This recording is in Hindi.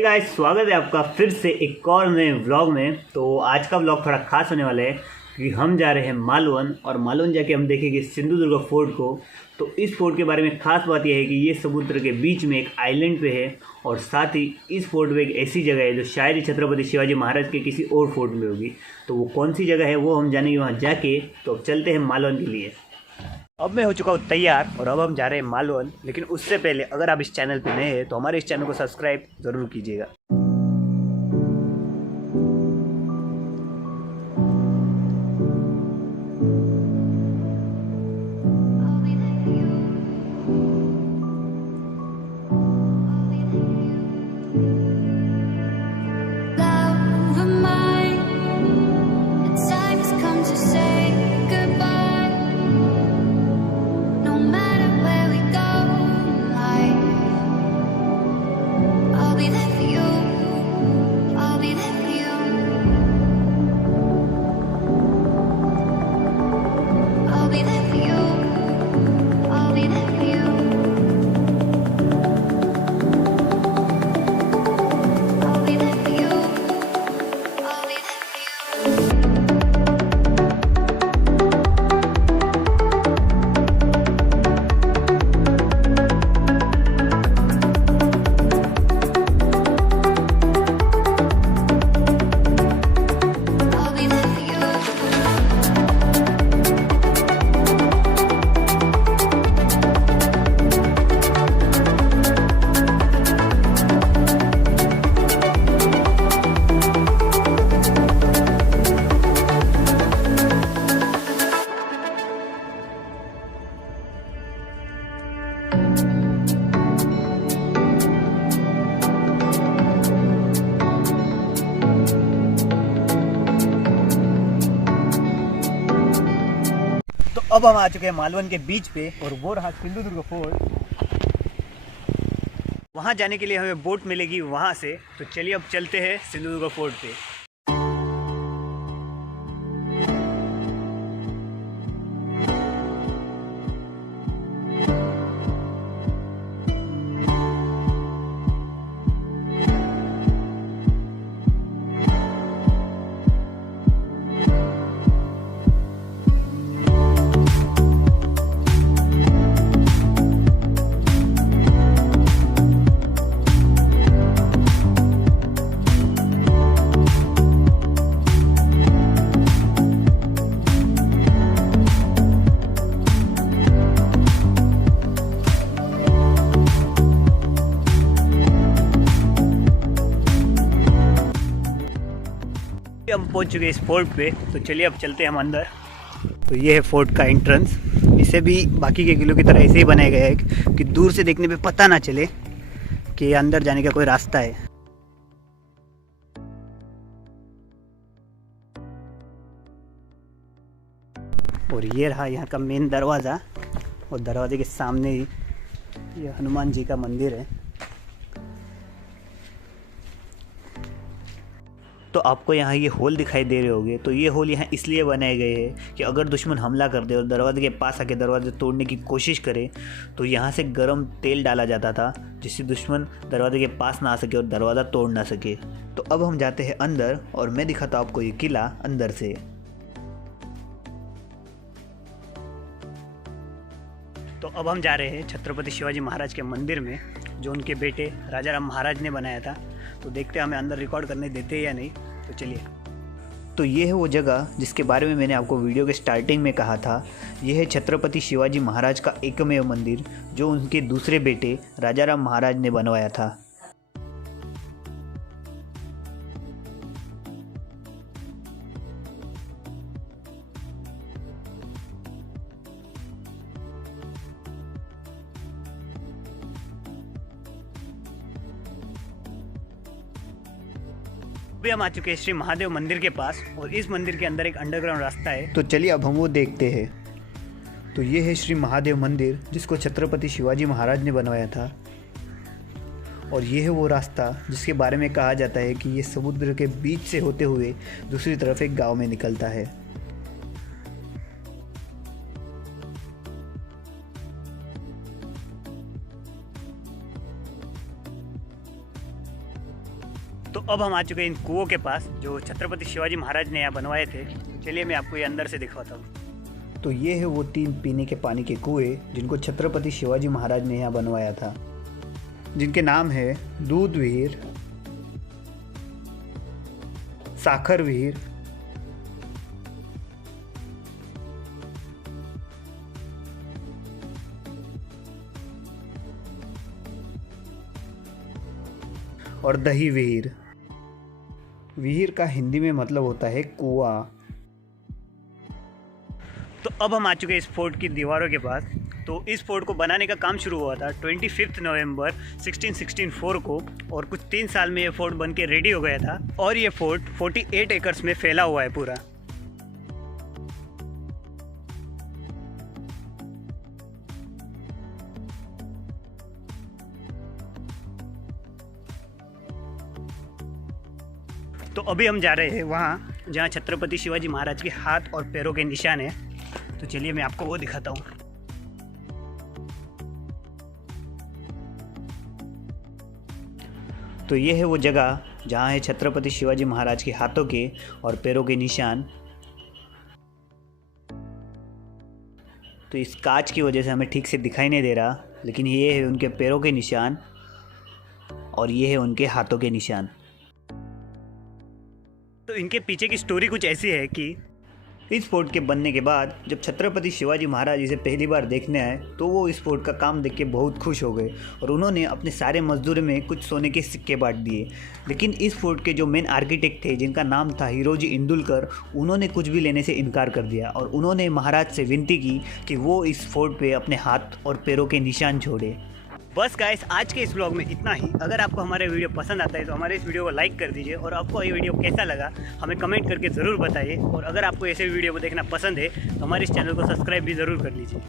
हे गाइस, स्वागत है आपका फिर से एक और नए व्लॉग में। तो आज का व्लॉग थोड़ा खास होने वाला है कि हम जा रहे हैं मालवन और मालवन जाके हम देखेंगे सिंधुदुर्ग फोर्ट को। तो इस फोर्ट के बारे में खास बात यह है कि ये समुद्र के बीच में एक आइलैंड पे है और साथ ही इस फोर्ट में एक ऐसी जगह है जो शायद ही छत्रपति शिवाजी महाराज के किसी और फोर्ट में होगी। तो वो कौन सी जगह है वो हम जानेंगे वहाँ जाके। तो अब चलते हैं मालवन के लिए। अब मैं हो चुका हूँ तैयार और अब हम जा रहे हैं मालवन। लेकिन उससे पहले अगर आप इस चैनल पे नए हैं तो हमारे इस चैनल को सब्सक्राइब ज़रूर कीजिएगा। तो अब हम आ चुके हैं मालवन के बीच पे और वो रहा सिंधुदुर्ग फोर्ट। वहाँ जाने के लिए हमें बोट मिलेगी वहाँ से। तो चलिए अब चलते हैं सिंधुदुर्ग फोर्ट पे। हम पहुंच चुके हैं इस फोर्ट पे। तो चलिए अब चलते हैं हम अंदर। तो ये है फोर्ट का एंट्रेंस। इसे भी बाकी के किलों की तरह ऐसे ही बनाया गया है कि दूर से देखने पे पता ना चले कि अंदर जाने का कोई रास्ता है। और ये रहा यहाँ का मेन दरवाज़ा और दरवाजे के सामने ही ये हनुमान जी का मंदिर है। तो आपको यहाँ ये होल दिखाई दे रहे होंगे। तो ये होल यहाँ इसलिए बनाए गए हैं कि अगर दुश्मन हमला कर दे और दरवाजे के पास आके दरवाजे तोड़ने की कोशिश करे तो यहाँ से गर्म तेल डाला जाता था जिससे दुश्मन दरवाजे के पास ना आ सके और दरवाज़ा तोड़ ना सके। तो अब हम जाते हैं अंदर और मैं दिखाता हूँ आपको ये किला अंदर से। तो अब हम जा रहे हैं छत्रपति शिवाजी महाराज के मंदिर में जो उनके बेटे राजा राम महाराज ने बनाया था। तो देखते हैं हमें अंदर रिकॉर्ड करने देते हैं या नहीं। तो चलिए। तो ये है वो जगह जिसके बारे में मैंने आपको वीडियो के स्टार्टिंग में कहा था। यह है छत्रपति शिवाजी महाराज का एकमेव मंदिर जो उनके दूसरे बेटे राजा राम महाराज ने बनवाया था। अभी हम आ चुके हैं श्री महादेव मंदिर के पास और इस मंदिर के अंदर एक अंडरग्राउंड रास्ता है। तो चलिए अब हम वो देखते हैं। तो ये है श्री महादेव मंदिर जिसको छत्रपति शिवाजी महाराज ने बनवाया था। और ये है वो रास्ता जिसके बारे में कहा जाता है कि ये समुद्र के बीच से होते हुए दूसरी तरफ एक गांव में निकलता है। तो अब हम आ चुके हैं इन कुओं के पास जो छत्रपति शिवाजी महाराज ने यहाँ बनवाए थे। चलिए मैं आपको ये अंदर से दिखाता हूँ। तो ये है वो 3 पीने के पानी के कुएं जिनको छत्रपति शिवाजी महाराज ने यहाँ बनवाया था, जिनके नाम है दूध विहीर, साखर विहीर, और दही विहीर। विहीर का हिंदी में मतलब होता है कुआं। तो अब हम आ चुके हैं इस फोर्ट की दीवारों के पास। तो इस फोर्ट को बनाने का काम शुरू हुआ था 25 नवंबर 1664 को, और कुछ 3 साल में ये फोर्ट बन के रेडी हो गया था। और ये फोर्ट 48 एकर्स में फैला हुआ है पूरा। तो अभी हम जा रहे हैं वहाँ जहाँ छत्रपति शिवाजी महाराज के हाथ और पैरों के निशान हैं। तो चलिए मैं आपको वो दिखाता हूँ। तो ये है वो जगह जहाँ है छत्रपति शिवाजी महाराज के हाथों के और पैरों के निशान। तो इस कांच की वजह से हमें ठीक से दिखाई नहीं दे रहा, लेकिन ये है उनके पैरों के निशान और ये है उनके हाथों के निशान। तो इनके पीछे की स्टोरी कुछ ऐसी है कि इस फोर्ट के बनने के बाद जब छत्रपति शिवाजी महाराज इसे पहली बार देखने आए तो वो इस फोर्ट का काम देख के बहुत खुश हो गए और उन्होंने अपने सारे मजदूर में कुछ सोने के सिक्के बांट दिए। लेकिन इस फोर्ट के जो मेन आर्किटेक्ट थे, जिनका नाम था हिरोजी इंदुलकर, उन्होंने कुछ भी लेने से इनकार कर दिया और उन्होंने महाराज से विनती की कि वो इस फोर्ट पे अपने हाथ और पैरों के निशान छोड़े। बस गाइस, आज के इस व्लॉग में इतना ही। अगर आपको हमारे वीडियो पसंद आता है तो हमारे इस वीडियो को लाइक कर दीजिए, और आपको ये वीडियो कैसा लगा हमें कमेंट करके ज़रूर बताइए। और अगर आपको ऐसे वीडियो को देखना पसंद है तो हमारे इस चैनल को सब्सक्राइब भी ज़रूर कर लीजिए।